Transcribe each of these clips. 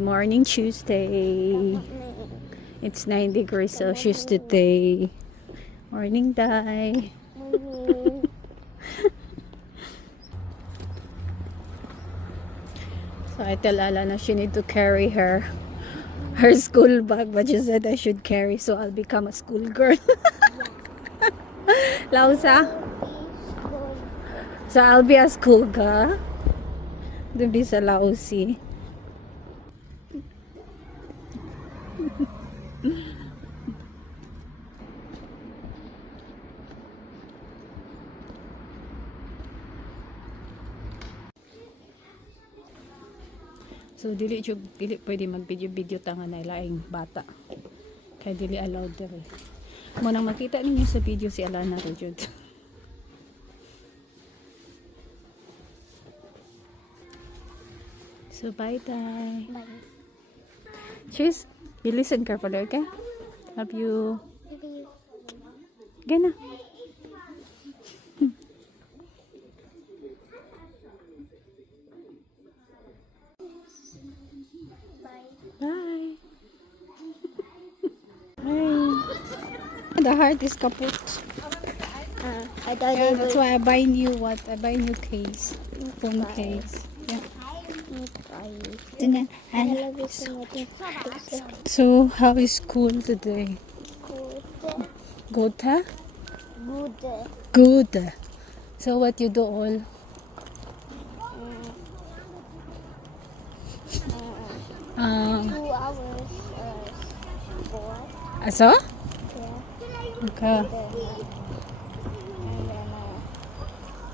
Morning Tuesday. It's 9 degrees Celsius today. Morning, Day. So I tell Alana she need to carry her school bag, but she said I should carry, so I'll become a school girl. Lausa? So I'll be a school girl. Doon be sa Lausi. So dili pwede mag-video tanga na laing bata. Kaya dili allowed dere. Mo nang makita ninyo sa video si Alana ro jud. So bye bye. Bye. Cheers. You listen carefully, okay? Have you Gana. Bye. Bye. The heart is kaput. I don't Yeah, even that's why I buy new what? I buy new case. Phone case. Yeah. So how is school today? Good, huh? Good. So what you do all? 2 hours school. Aso? Yeah. Okay.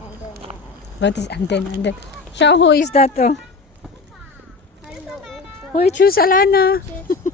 And then What is and then? Show who is that? Oh? hello. Who choose Alana? Just